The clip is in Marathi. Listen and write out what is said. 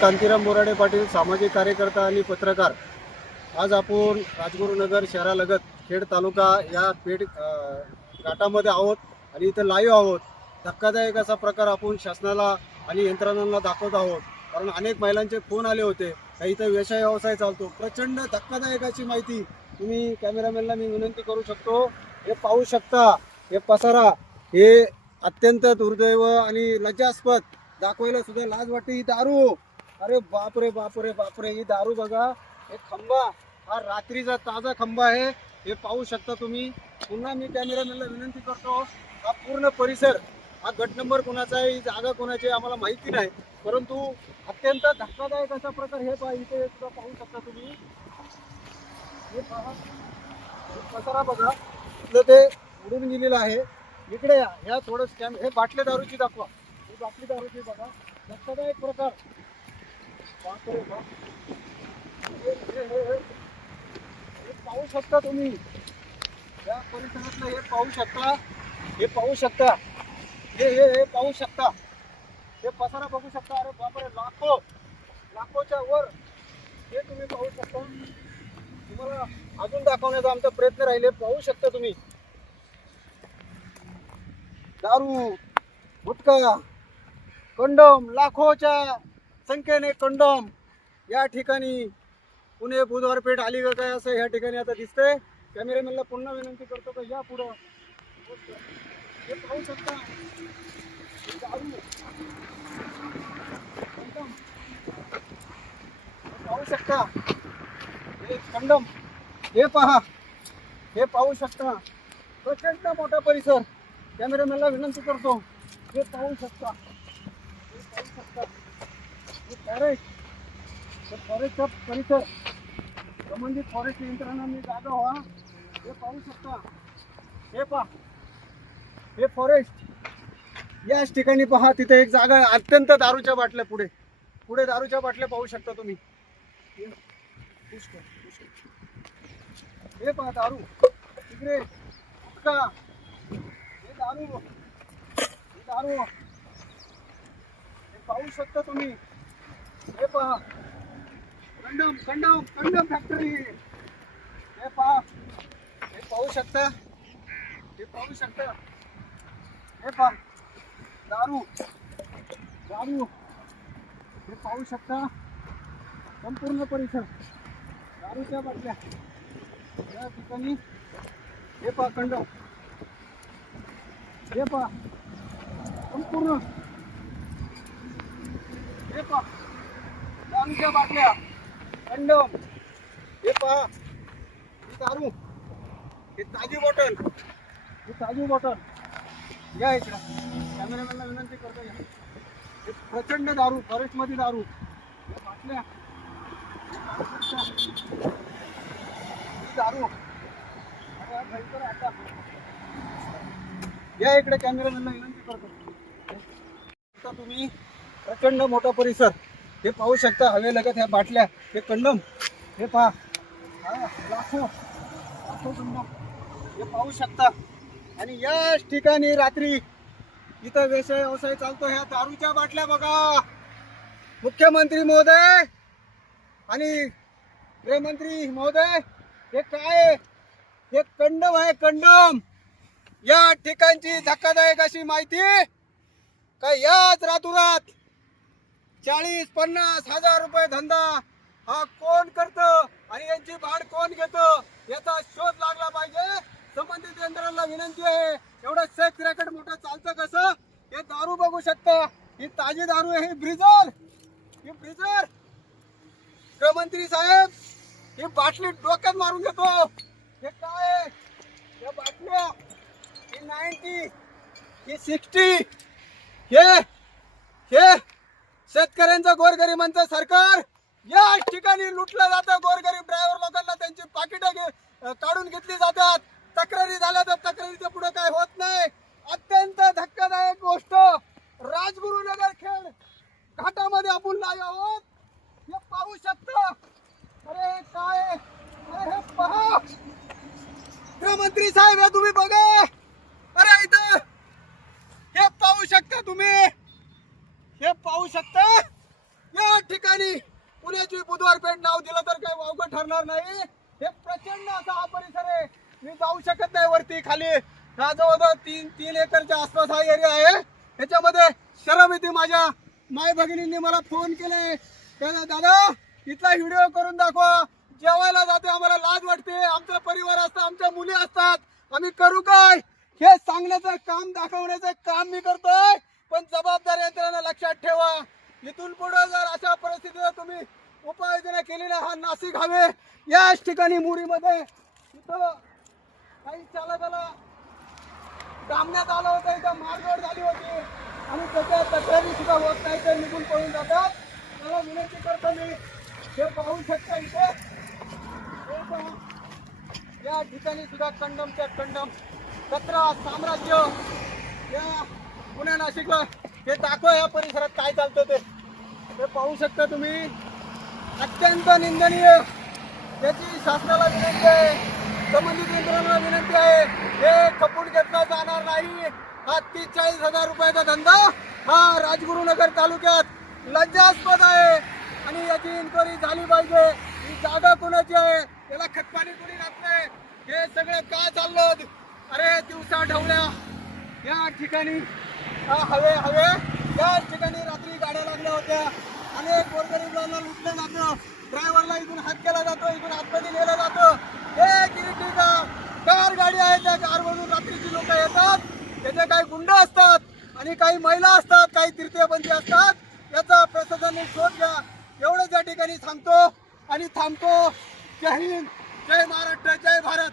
कांतीराम बोराडे पाटील, सामाजिक कार्यकर्ता आणि पत्रकार. आज आपण राजगुरुनगर शहरालगत खेड तालुका या पेठ घाटामध्ये आहोत आणि इथं लाईव्ह आहोत. धक्कादायक असा प्रकार आपण शासनाला आणि यंत्रणांना दाखवत आहोत. कारण अनेक महिलांचे फोन आले होते काही इथं व्यवसाय चालतो. प्रचंड धक्कादायक अशी माहिती तुम्ही कॅमेरामॅनला मी विनंती करू शकतो. हे पाहू शकता, हे पसारा, हे अत्यंत दुर्दैव आणि लज्जास्पद. दाखवायला सुद्धा लाज वाटते. ही दारू, अरे बापरे बापरे बापरे, ही दारू बघा. एक खंबा, हा रात्रीचा ताजा खंबा आहे. हे पाहू शकता तुम्ही. पुन्हा मी कॅमेरामॅनला विनंती करतो, हा पूर्ण परिसर, हा गट नंबर कोणाचा आहे, ही जागा कोणाची आहे आम्हाला माहिती नाही, परंतु अत्यंत धक्कादायक असा प्रकार. हे पहा, इथे सुद्धा पाहू शकता तुम्ही. हे पहा, हे पसारा बघा, इथलं ते उडून गेलेलं आहे. इकडे या, ह्या थोडंच हे बाटल्या दारूची दाखवा. ही बाटली दारूची बघा. धक्कादायक प्रकार. बापरे बाप. हे पाहू शकता तुम्ही. या परिसरातलं हे पाहू शकता. हे पाहू शकता. हे पाहू शकता. हे पसारा बघू शकता. अरे बापरे, लाखोच्या वर हे तुम्ही पाहू शकता. तुम्हाला अजून दाखवण्याचा आमचा प्रयत्न राहिले. पाहू शकता तुम्ही. दारू, गुटखा, कंडोम, लाखोच्या संख्येने कंडोम या ठिकाणी. पुणे बुधवार पेठ आली का काय असं या ठिकाणी आता दिसतंय. कॅमेरामॅनला पुन्हा विनंती करतो का या पुढं. हे पाहू शकता. हे दारू, कंडोम, हे पाहू शकता. हे कंडोम, हे पहा, हे पाहू शकता. प्रचंड मोठा परिसर. कॅमेरामॅनला विनंती करतो, हे पाहू शकता. हे पाहू शकता. हे फॉरेस्टचा परिसर, संबंधित फॉरेस्ट यंत्रणांनी जागा व्हा. हे पाहू शकता. हे पहा, हे फॉरेस्ट. याच ठिकाणी पहा, तिथे एक जागा आहे. अत्यंत दारूच्या बाटल्या, पुढे दारूच्या बाटल्या पाहू शकता तुम्ही. हे पहा दारू, तिकडे गुटखा, हे दारू, हे पाहू शकता तुम्ही. हे पहा, कंडम फॅक्टरी. हे पहा, हे पाहू शकता. हे पाहू शकता. हे पहा, दारू, हे पाहू शकता. संपूर्ण परिसर दारूच्या बाटल्या या ठिकाणी. हे पहा कंडम, हे पहा संपूर्ण. हे पहा दारूच्या बाटल्या, कंडम. हे पहा, ही दारू, ही ताजी बॉटल. या इकडं कॅमेरामॅनला विनंती करतो या. हे प्रचंड दारू, फॉरेस्टमध्ये दारू. हे बाटल्या, दारू. या इकडे कॅमेरामॅनला विनंती करतो. तुम्ही प्रचंड मोठा परिसर हे पाहू शकता. हवे लगत ह्या बाटल्या, हे कंडम, हे पहा, लाखो कंडम हे पाहू शकता. आणि याच ठिकाणी रात्री इथं व्यवसाय चालतो. ह्या दारूच्या बाटल्या बघा. मुख्यमंत्री महोदय आणि गृहमंत्री महोदय, हे काय? हे कंडम आहे, कंडम. या ठिकाणची धक्कादायक अशी माहिती का याच रातोरात 40-50 हजार रुपये धंदा हा कोण करतं आणि यांची भाड कोण घेतं याचा शोध लागला पाहिजे. संबंधित यंत्रणांना विनंती आहे. एवढं सेक्स रॅकेट मोठं चालतं कसं? हे दारू बघू शकता. ही ताजी दारू आहे. ही ब्रिजर. गृहमंत्री साहेब, ही बाटली डोक्यात मारून घेतो. हे काय? या बाटल्या, ही 90, ही 60. हे शेतकऱ्यांचं, गोरगरिबांचं सरकार या ठिकाणी लुटलं जातं. गोरगरीब ड्रायव्हर लोकांना त्यांची पाकिटं काढून घेतली जातात. तक्रारी झाल्या तर तक्रारीचं पुढे काय होत नाही. अत्यंत धक्कादायक गोष्ट. राजगुरुनगर खेड घाटामध्ये आपण लाईव्ह आहोत. हे पाहू शकता. अरे काय, अरे हे पहा. गृहमंत्री साहेब, हे तुम्ही बघा. अरे इथं हे पाहू शकता तुम्ही. हे पाहू शकता. या ठिकाणी पुण्याची बुधवार पेठ नाव दिलं तर काही वावगं ठरणार नाही. हे प्रचंड असा हा परिसर आहे. मी जाऊ शकत नाही वरती खाली. हा जवळजवळ 3 एकरच्या आसपास हा एरिया आहे. त्याच्यामध्ये शरम येते. माझ्या माय भगिनींनी मला फोन केले, दादा इथला व्हिडिओ करून दाखवा. जेवायला जाते आम्हाला लाज वाटते. आमचा परिवार असतात, आमच्या मुली असतात, आम्ही करू काय? हे सांगण्याचं काम, दाखवण्याचं काम मी करतोय. पण जबाबदार यंत्रणा लक्षात ठेवा. इथून पुढे जर अशा परिस्थितीला तुम्ही उपाययोजना केली ना, हा नाशिक हवे याच ठिकाणी मुरीमध्ये इथं काही चालकाला डांबण्यात आलं होतं. इथं मारझोड झाली होती आणि त्याच्या तक्रारी सुद्धा होत नाही, ते निघून पळून जातात. मला विनंती करतो मी, हे पाहू शकता इथे या ठिकाणी सुद्धा कंडमच्या कंडम कचरा साम्राज्य. या पुणे नाशिकला हे दाखवा या परिसरात काय चालतं ते पाहू शकता तुम्ही. अत्यंत निंदनीय. त्याची शासनाला विनंती आहे, संबंधित यंत्रणांना विनंती आहे, हे खपून घेतलं जाणार नाही. हा 30-40 हजार रुपयाचा धंदा हा राजगुरुनगर तालुक्यात लज्जास्पद आहे आणि याची इन्क्वायरी झाली पाहिजे. ही जागा कोणाची आहे, त्याला खतपाणी कोणी घातलंय, हे सगळं काय चाललं? अरे दिवसा ढवळ्या या ठिकाणी हवे या ठिकाणी रात्री गाड्या लागल्या होत्या. अनेक गोरगरीबांना लुटलं जातं. ड्रायव्हरला इथून हात केला जातो, इथून आतमध्ये नेलं जातं. एक इरिटिका कार गाडी आहे, त्या कारमधून रात्रीची लोक येतात. त्याचे काही गुंड असतात आणि काही महिला असतात, काही तृतीयपंथी असतात. याचा प्रशासनाने शोध घ्या. एवढंच या ठिकाणी सांगतो आणि थांबतो. जय हिंद, जय महाराष्ट्र, जय भारत.